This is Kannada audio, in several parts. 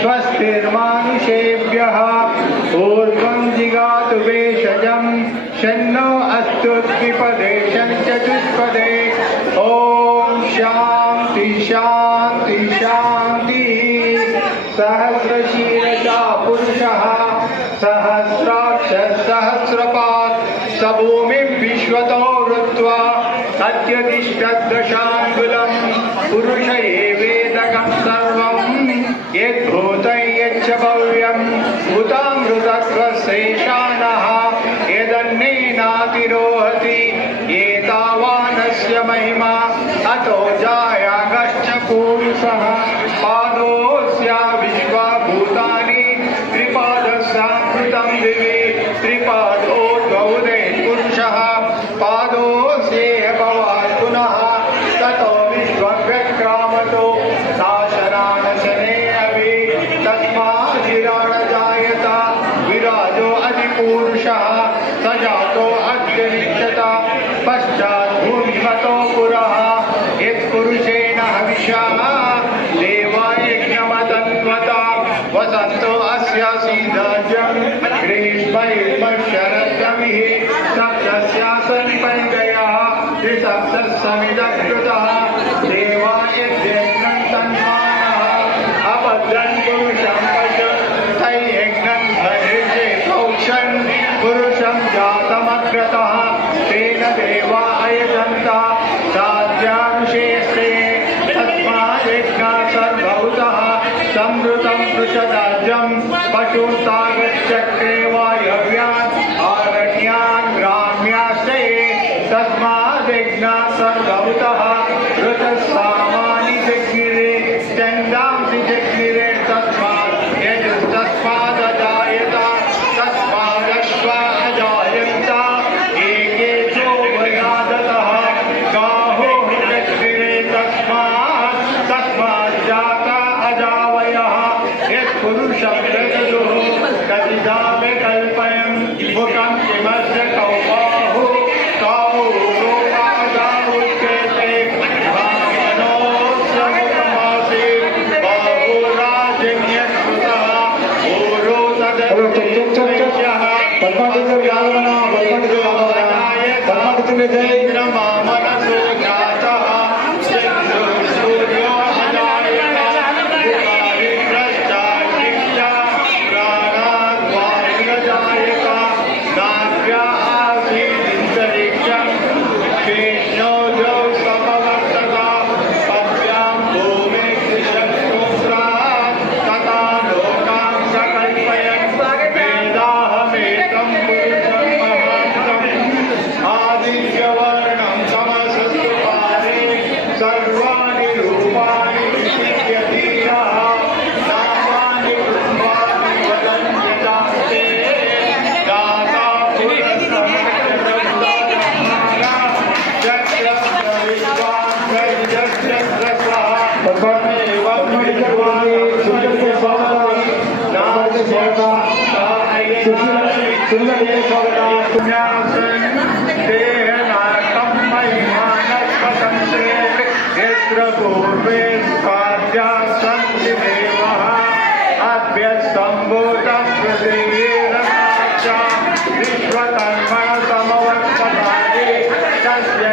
स्वस्तिर्मानुषेभ्यः ऊर्ध्वं जिगातु भेषजं शन्नो अस्तु द्विपदे चतुष्पदे। ॐ शान्ति शान्ति शान्तिः। सहस्रशीर्षा पुरुषः सहस्राक्षः सहस्रपात् स भूमिं विश्वतो हृत्वा अत्यतिष्ठद्दशाङ्गुलं पुरुष एवेदकं सर्वं यद्भूतं यच्च भव्यं भूतामृतत्वशेषाणः यदन्नेनातिरोहति एतावानस्य महिमा अतो जायागश्च पुरुषः पादोऽस्य विश्वभूतानि त्रिपादस्यामृतं दिवि त्रिपादोद्भवते पुरुषः पादोऽस्येह भवात् पुनः ततो विश्वव्यक्रामतो नाशनानशने अपि तस्माद्धिराणजायत विराजो अधिपुरुषः स जातो अग्निरिच्यत पश्चात् भूमिमतो पुरः यत्पुरुषेण हविषा देवायज्ञमतन्वता वसन्तो अस्य सीदजं ग्रीष्मैर्मशरद्रमिः सप्तस्यासन् पञ्चयः त्रिसप्तसमिदकृतः देवायज्ञं तन्मानः अभद्रन् पुरुषं पश तैयज्ञं धरिजे कौशन् पुरुषं जातमग्रतः तेन देवा अयजन्त साध्यानुशेषे तस्मादेज्ञा सर्वभूतः संवृतं पृषदाज्यं पशुतागच्छक्रे वायव्यान् आरण्यान् ग्राम्याश्रये तस्मादेज्ञा सर्वभूतः ऋतस्सामानि जग्निरे चन्दांसि जग्निरे तस्मादजायत तस्मादश्वा अजायन्त एकेशो वयादतः गाहो जग्निरे तस्माज्जाता अजावयः यत्पुरुषं रजतुः कतिदामे कल्पयन् मुखं किमस्य कौ बाहु कौ रोगादामुच्यते भावनोऽस्य मुखमासीत् बाहुराजन्यकृतः ऊरो तदनुजयः मामनसो जातः सूर्यो सर्वाणि रूपाणि विचित्यधीरः नामानि ब्रह्माणि वदन्ति चास्ते दाता पूर्वे कार्या सन्ति देवः अभ्यस्तम्भूतं पृथिवीर् विश्वकर्मण समवर्तते तस्य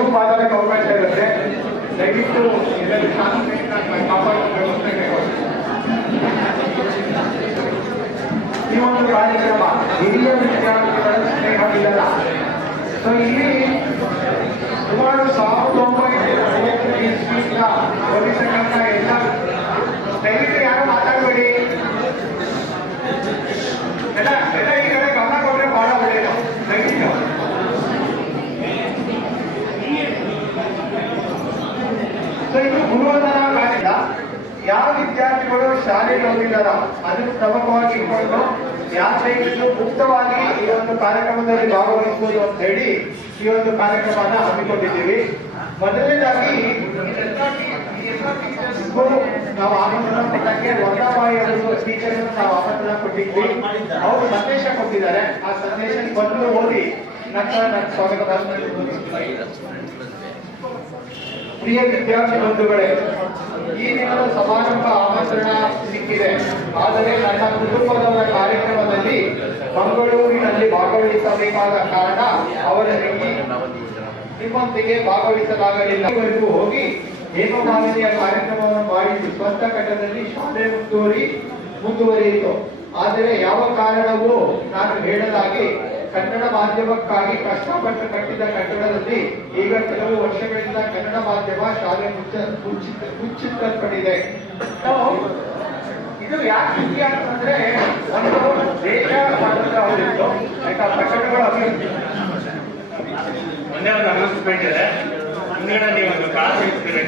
ನೀವು ಮಾತಾಡೋ ಅವಕಾಶ ಇರುತ್ತೆ. ದಯವಿಟ್ಟು ಎಲ್ಲರೂ ಶಾಂತಿಯನ್ನು ಕಾಪಾಡಬೇಕು. ಈ ಒಂದು ಕಾರ್ಯಕ್ರಮ ಹಿರಿಯ ವಿದ್ಯಾರ್ಥಿಗಳ ಸ್ನೇಹವಿಲ್ಲದ. ಸೊ ಇಲ್ಲಿ ಸುಮಾರು 1950 ಇಸ್ವಿಯಿಂದ ಹೋಲಿಸಕ್ಕಂತ ಎಲ್ಲ ದಯವಿಟ್ಟು ಯಾರು ಮಾತಾಡಬೇಡಿ. ಎಲ್ಲ ಈ ಕಡೆ ಗಮನ ಕೊಟ್ಟರೆ ಬಹಳ ಒಳ್ಳೆಯದು. ದಯವಿಟ್ಟು ಸೊ ಇದು ಗುರುವಂದನಾ ಕಾರ್ಯ. ಯಾವ ವಿದ್ಯಾರ್ಥಿಗಳು ಶಾಲೆಗೆ ಹೋಗಿದ್ದಾರೋ ಅದನ್ನು ಪ್ರಮುಖವಾಗಿ ಇಟ್ಕೊಂಡು ಯಾತ್ರೆಯನ್ನು ಮುಕ್ತವಾಗಿ ಈ ಒಂದು ಕಾರ್ಯಕ್ರಮದಲ್ಲಿ ಭಾಗವಹಿಸಬಹುದು ಅಂತ ಹೇಳಿ ಈ ಒಂದು ಕಾರ್ಯಕ್ರಮನ ಹಮ್ಮಿಕೊಂಡಿದ್ದೀವಿ. ಮೊದಲನೇದಾಗಿ ನಾವು ಆಮಂತ್ರಣ ಕೊಟ್ಟಕ್ಕೆ ವರ್ಣಾಬಾಯಿ ಅವರು ಟೀಚರ್ ನಾವು ಆಮಂತ್ರಣ ಕೊಟ್ಟಿದ್ವಿ. ಅವರು ಸಂದೇಶ ಕೊಟ್ಟಿದ್ದಾರೆ. ಆ ಸಂದೇಶ ಬಂದು ಓದಿ ನಂತರ ನನ್ನ ಸ್ವಾಗತ ಭಾಷಣ. ಪ್ರಿಯ ವಿದ್ಯಾರ್ಥಿ ಬಂಧುಗಳೇ, ಈ ದಿನದ ಸಮಾರಂಭ ಆಮಂತ್ರಣ ಸಿಕ್ಕಿದೆ. ಆದರೆ ನನ್ನ ಕುಟುಂಬದವರ ಕಾರ್ಯಕ್ರಮದಲ್ಲಿ ಮಂಗಳೂರಿನಲ್ಲಿ ಭಾಗವಹಿಸಬೇಕಾದ ಕಾರಣ ಅವರಲ್ಲಿ ನಿಮ್ಮೊಂದಿಗೆ ಭಾಗವಹಿಸಲಾಗಲಿಲ್ಲ. ಇವರಿಗೂ ಹೋಗಿ ಹೇಮಮಾಲಿನಿಯ ಕಾರ್ಯಕ್ರಮವನ್ನು ಮಾಡಿ ಸ್ವಂತ ಕಟ್ಟಡದಲ್ಲಿ ಶಾಲೆ ಮುಂದುವರಿಯಿತು. ಆದರೆ ಯಾವ ಕಾರಣವೂ ನಾನು ಹೇಳಲಾಗಿ ಕನ್ನಡ ಮಾಧ್ಯಮಕ್ಕಾಗಿ ಕಷ್ಟಪಟ್ಟು ಕಟ್ಟಿದ ಕಟ್ಟಡದಲ್ಲಿ ಈಗ ಕೆಲವು ವರ್ಷಗಳಿಂದ ಕನ್ನಡ ಮಾಧ್ಯಮ ಶಾಲೆ ಮುಚ್ಚಿಟ್ಟಲ್ಪಟ್ಟಿದೆ. ಇದು ಯಾಕೆ ಮುಖ್ಯ ಅಂತಂದ್ರೆ ಒಂದು ದೇಶ ಅವರಿತ್ತು ಕಟ್ಟಡಗಳು ಅಭಿವೃದ್ಧಿ. ಒಂದೇ ಒಂದು ಅನೌನ್ಸ್ಮೆಂಟ್ ಇದೆ. ಅಂಗಡಿಯಲ್ಲಿ ಒಂದು ಕಾರ್ ನಿಲ್ಸಿದ್ರೆ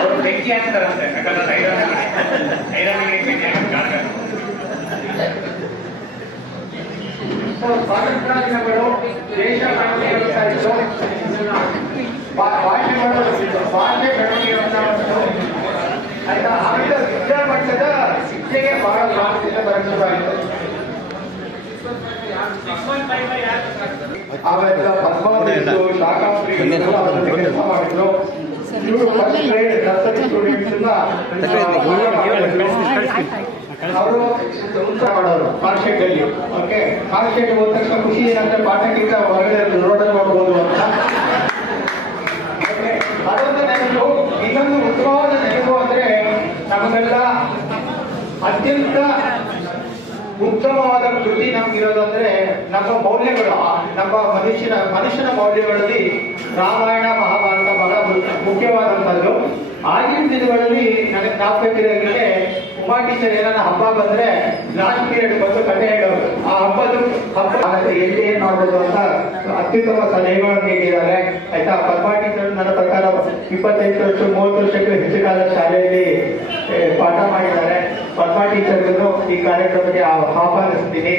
ಅವರು ಬೆಂಕಿ ಹಾಕ್ತಾರಂತೆ. ಯಾಕಂದ್ರೆ ಐರನ್ ಸ್ವಾತಂತ್ರ್ಯ ದಿನಗಳು ದೇಶ ಬೆಳವಣಿಗೆ ಭಾಷೆ ಬೆಳವಣಿಗೆ ಆಯ್ತಾ. ಆಮೇಲೆ ವಿದ್ಯಾಮಟ್ಟದ ಶಿಕ್ಷೆಗೆ ಬಹಳ ಪ್ರಾಮುಖ್ಯತೆ ಬರಬೇಕಾಯಿತು. ಆಮೇಲೆ ಪದ್ಮಾವತಿ ಶಾಖಾಪ್ರಿ ಕೆಲಸ ಮಾಡಿದ್ರು. ಇವರು ಫಸ್ಟ್ ಗ್ರೇಡ್ ನರ್ಸರಿ ಸ್ಟೂಡೆಂಟ್ಸ್ ಅವರು ಮಾಡೋರು ಕಾನ್ಸೆಪ್ಟ್ ಅಲ್ಲಿ. ಓಕೆ, ಕಾನ್ಸೆಪ್ಟ್ ಹೋದ ತಕ್ಷಣ ಖುಷಿ ಏನಂದ್ರೆ ಪಾಠಕ್ಕಿಂತ ಹೊರಗಡೆ ರೋಡಲ್ಲಿ ನೋಡ್ಬೋದು ಅಂತ. ಅದೊಂದು ನೆನಪು. ಇನ್ನೊಂದು ಉತ್ತಮವಾದ ನೆನಪು ಅಂದ್ರೆ ನಮಗೆಲ್ಲ ಅತ್ಯಂತ ಉತ್ತಮವಾದ ಕೃತಿ ನಮ್ಗಿರೋದಂದ್ರೆ ನಮ್ಮ ಮೌಲ್ಯಗಳು. ನಮ್ಮ ಮನುಷ್ಯನ ಮೌಲ್ಯಗಳಲ್ಲಿ ರಾಮಾಯಣ ಮಹಾಭಾರತ ಬಹಳ ಮುಖ್ಯವಾದಂಥದ್ದು. ಆಗಿನ ದಿನಗಳಲ್ಲಿ ನನಗೆ ಜ್ಞಾಪಕವಿರೋದ್ರೆ ಉಮಾ ಟೀಚರ್ ಏನಾರ ಹಬ್ಬ ಬಂದ್ರೆ ಲಾಸ್ಟ್ ಪೀರಿಯಡ್ ಬಂದು ಕಥೆ ಹೇಳೋರು. ಆ ಹಬ್ಬ ಎಲ್ಲಿ ಏನ್ ಮಾಡ್ಬೋದು ಅಂತ ಅತ್ಯುತ್ತಮ ಸಲಹೆಗಳನ್ನು ನೀಡಿದ್ದಾರೆ. ಆಯ್ತಾ. ಪದ್ಮಾ ಟೀಚರ್ ನನ್ನ ಪ್ರಕಾರ 25 ವರ್ಷ 30 ವರ್ಷಕ್ಕೂ ಹೆಚ್ಚು ಕಾಲ ಶಾಲೆಯಲ್ಲಿ ಪಾಠ ಮಾಡಿದ್ದಾರೆ. ಪದ್ಮಾ ಟೀಚರ್ಗೂ ಈ ಕಾರ್ಯಕ್ರಮಕ್ಕೆ ಆಹ್ವಾನಿಸ್ತೀನಿ.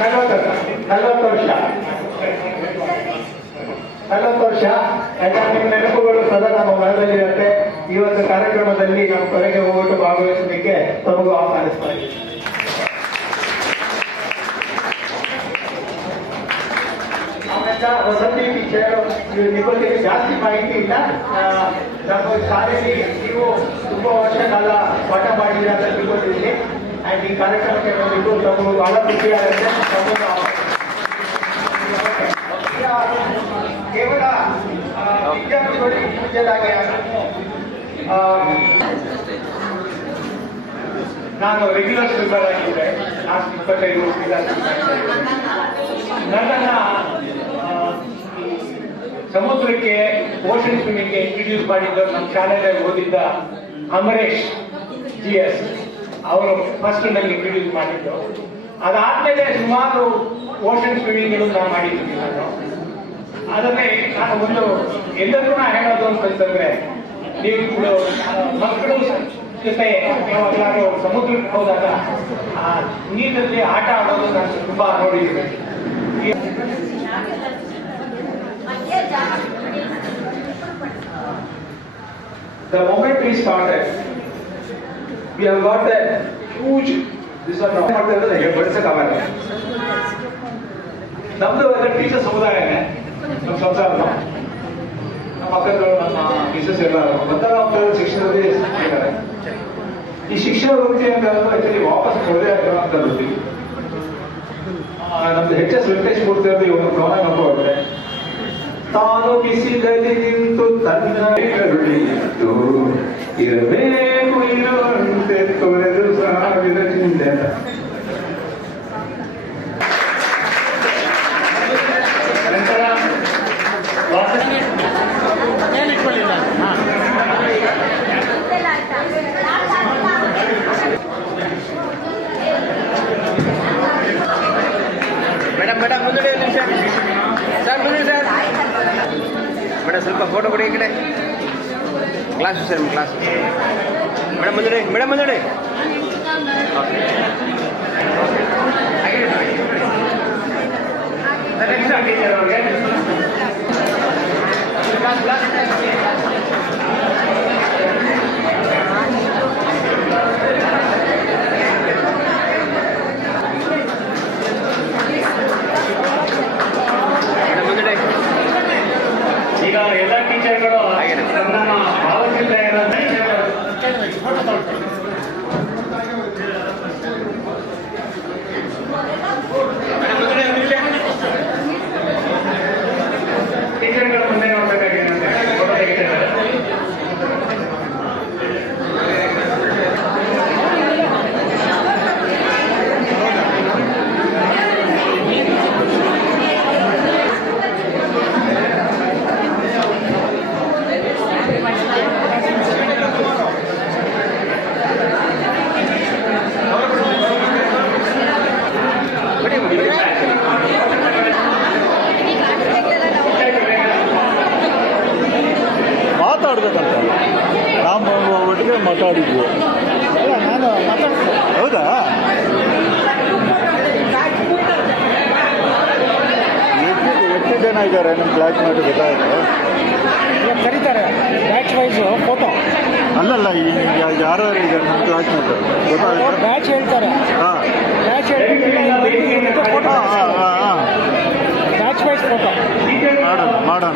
40 ವರ್ಷ ನಿಮ್ಮ ನೆನಪುಗಳು ಸದಾ ನಮ್ಮ ಮನದಲ್ಲಿರುತ್ತೆ. ಈ ಒಂದು ಕಾರ್ಯಕ್ರಮದಲ್ಲಿ ನಾವು ಹೊರಗೆ ಹೋಗ್ಬಿಟ್ಟು ಭಾಗವಹಿಸಲಿಕ್ಕೆ ತಮಗೂ ಆಹ್ವಾನಿಸ್ತಾ ಇದ್ದೀವಿ. ಆಮೇಲೆ ವಸತಿ ಟೀಚರ್ ನಿಮಗೆ ಜಾಸ್ತಿ ಮಾಹಿತಿ ಇಲ್ಲ. ನಮ್ಮ ಶಾಲೆಯಲ್ಲಿ ನೀವು ತುಂಬಾ ವರ್ಷ ಕಾಲ ಪಾಠ ಮಾಡಿದ್ರೆ ಅಂತ ತಿಳ್ಕೊಂಡಿದ್ದೀನಿ. ಅಂಡ್ ಈ ಕಾರ್ಯಕ್ರಮಕ್ಕೆ ಬಂದಿದ್ದು ತಮಗೂ ಬಹಳ ಖುಷಿಯಾಗುತ್ತೆ. ಕೇವಲ ವಿದ್ಯಾರ್ಥಿಗಳು ಮುಂಚೆದಾಗಿ ನಾನು ರೆಗ್ಯುಲರ್ ಸ್ಪೀಕರ್ ಆಗಿದ್ದೆ. ನಾನು 25 ವರ್ಷದಿಂದ ನನ್ನನ್ನ ಸಮುದ್ರಕ್ಕೆ ಓಷನ್ ಸ್ವಿಮ್ಮಿಂಗ್ಗೆ ಇಂಟ್ರಡ್ಯೂಸ್ ಮಾಡಿದ್ದು ನಮ್ಮ ಶಾಲೆಯಲ್ಲಿ ಓದಿದ್ದ ಅಮರೇಶ್ GS ಅವರು ಫಸ್ಟ್ ನನಗೆ ಇಂಟ್ರಡ್ಯೂಸ್ ಮಾಡಿದ್ದು. ಅದಾದ್ಮೇಲೆ ಸುಮಾರು ಓಷನ್ ಸ್ವಿಮ್ಮಿಂಗ್ಗಳು ನಾನು ಮಾಡಿದ್ದೀನಿ. ನಾನು ಅದನ್ನೇ ನಾನು ಒಂದು ಎಲ್ಲರಿಗೂ ನಾ ಹೇಳೋದು ಅಂತಂದ್ರೆ, ನೀವು ಮಕ್ಕಳು ಜೊತೆ ಯಾವಾಗಲಾದ್ರು ಸಮುದ್ರಕ್ಕೆ ಹೋದಾಗ ಆ ನೀರಲ್ಲಿ ಆಟ ಆಡೋದು ನಾನು ತುಂಬಾ ನೋಡಿದ್ದೀನಿ. The moment we started, we have got a huge ಬಡಿಸಕ್ಕಾಗಲ್ಲ. ನಮ್ದು ಎಲ್ಲ ಟೀಚರ್ ಸಮುದಾಯನೇ, ನಮ್ಮ ಸಂಸಾರ, ನಮ್ಮ ಮಕ್ಕಳು, ನಮ್ಮ ಟೀಚರ್ಸ್ ಎಲ್ಲ ಒಂಥರ ಶಿಕ್ಷಣದಲ್ಲಿ ಇದ್ದಾರೆ. ಈ ಶಿಕ್ಷಣ ವೃತ್ತಿ ಅಂತ ಆಕ್ಚುಲಿ ವಾಪಸ್ ಕೊಡದೆ ಆಗಿರುವಂತ ವೃತ್ತಿ. ನಮ್ದು HS ವೆಂಕಟೇಶ್ ಮೂರ್ತಿ ಅವರು ಈ ಒಂದು ಕವನ ನಂಬುವಂತೆ ತಾನು ಬಿಸಿಲಲ್ಲಿ ನಿಂತು ತನ್ನ ಕರುಳಿತ್ತು ಇರಬೇಕು ಇರುವಂತೆ ತೊರೆದು ಸಾವಿರ ಚಿಂತೆ. ನಂತರ ಮೇಡಮ್ ಮುಂದೆ ನಿಮಿಷ ಸರ್ ಮುಂದೆ ಸರ್ ಮೇಡಮ್ ಸ್ವಲ್ಪ ಫೋಟೋ ಕೊಡಿ ಈ ಕಡೆ ಕ್ಲಾಸ್ ಸರ್ ಕ್ಲಾಸ್ ಮೇಡಮ್ ಮುಂದೆ ಟೀಚರ್ ಅವ್ರಿಗೆ ಈಗ ಎಲ್ಲ ಟೀಚರ್ಗಳು ನಮ್ಮ ಭಾವಚಿತ್ರ ಟೀಚರ್ಗಳು ಮುಂದೆ ನೋಡ್ಬೇಕಾಗೇನಂತೆ ಫೋಟೋ ತೆಗಿತಾರೆ. ಮಾತಾಡ್ಬೇಕಂತ ನಾವು ಒಟ್ಟಿಗೆ ಮಾತಾಡಿದ್ವಿ. ಅಲ್ಲ ನಾನು ಮಾತಾಡ್ತೀನಿ. ಹೌದಾ? ಎಷ್ಟು ಜನ ಇದ್ದಾರೆ ನಮ್ಮ ಕ್ಲಾಸ್ ಮಾಡಿ ಗೊತ್ತಾಯಿತು? ಕರೀತಾರೆ ಬ್ಯಾಚ್ ವೈಸ್ ಫೋಟೋ. ಅಲ್ಲಲ್ಲ ಯಾರು ಇದ್ದಾರೆ ನಮ್ಮ ಕ್ಲಾಸ್ ಮಾಡಿ ಗೊತ್ತಾಯ್ತು? ಬ್ಯಾಚ್ ಹೇಳ್ತಾರೆ. ಹಾಂ ಬ್ಯಾಚ್ ಹೇಳ್ಬಿಟ್ಟು ಫೋಟೋ ಬ್ಯಾಚ್ ವೈಸ್ ಫೋಟೋ ಮಾಡೋಣ.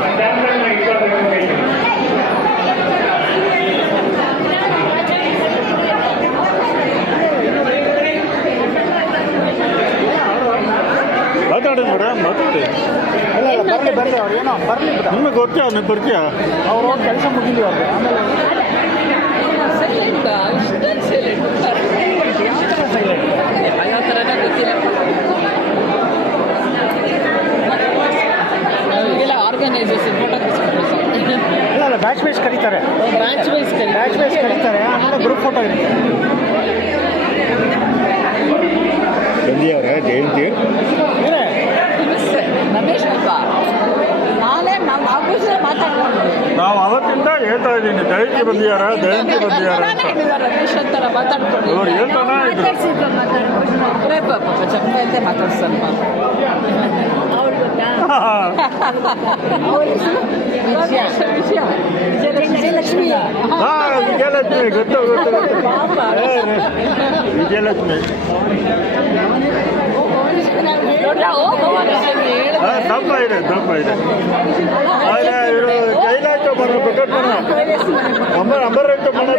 ಮಾತಾಡಿ ಮೇಡಮ್ ಮಾತಾಡಿ. ಬರ್ಲಿ ಅವ್ರು ಏನೋ ಬರ್ಲಿ ಬಿಡ. ನಿಮಗೆ ಗೊತ್ತಾ ನೀವು ಬರ್ತೀಯಾ? ಅವ್ರು ಕೆಲಸ ಮುಗಿಲಿ ಅವ್ರಿಗೆ. ಆಮೇಲೆ ಯಾವ ಥರನೇ ಗೊತ್ತಿಲ್ಲ ನಮಗೆಲ್ಲ ಆರ್ಗನೈಸೇಷನ್ ಇಲ್ಲ ಬ್ಯಾಚ್ ವೈಸ್ ಕರೀತಾರೆ. ಬ್ರಾಂಚ್ ವೈಸ್ ಕರೀತಾರೆ. ಆಮೇಲೆ ಗ್ರೂಪ್ ಫೋಟೋ ಇರುತ್ತೆ. ಬಂದಿಯವರೇ ಜಯಂತಿ ರಮೇಶ್ ನಾನೇ ಮಾತಾಡ್ಕೊಂಡಿದ್ದೆ. ನಾವು ಅವತ್ತಿಂದ ಹೇಳ್ತಾ ಇದ್ದೀನಿ ಜಯಂತಿ ಬಂದಿಯಾರ ಅಂತ. ರಮೇಶ್ ಅಂತಾರ ಮಾತಾಡ್ಕೊಂಡು ಅವ್ರು ಹೇಳ್ತಾನೆ ಇದ್ರು. ಚಪ್ಪಂತೆ ಮಾತಾಡ್ಸಲ್ಲ ವಿಜಯಲಕ್ಷ್ಮಿ ವಿಜಯಲಕ್ಷ್ಮಿ ಗೊತ್ತು ವಿಜಯಲಕ್ಷ್ಮಿ ದಪ್ಪ ಇದೆ ಇವರು ಕೈಲಾಯ್ತು ಬರೋ ಪಕ್ಕದ ಅಂಬರ್ ಆಯ್ತು ಮನೆ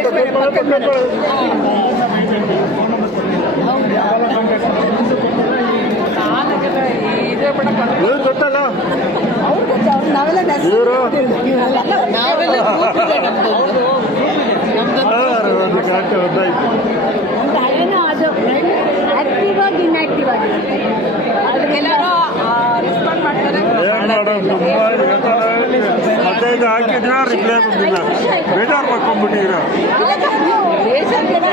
ಇವ್ರು ಗೊತ್ತಲ್ಲ ಇವರು ಒಂದು ಕಾಟ ಒದ್ದಾಯ್ತು. ಏನ್ ಮಾಡೋದು ತುಂಬಾ ಮತ್ತೆ ಇದು ಹಾಕಿದ್ರ ರಿಪ್ಲೈ ಬಂದಿಲ್ಲ. ಬೇಜಾರು ಮಾಡ್ಕೊಂಡ್ಬಿಟ್ಟಿರ.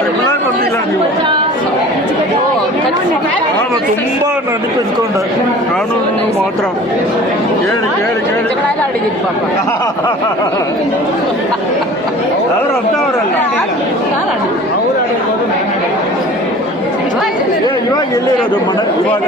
ರಿಪ್ಲೈ ಬಂದಿಲ್ಲ ನೀವು. ನಾನು ತುಂಬಾ ನೆನಪಿಸ್ಕೊಂಡೆ ಕಾನೂನು ಮಾತ್ರ ಕೇಳಿ ಅವ್ರು ಅಂತವ್ರಲ್ಲ. ಇವಾಗ ಎಲ್ಲಿರೋದು ಮನೆ ಇವಾಗ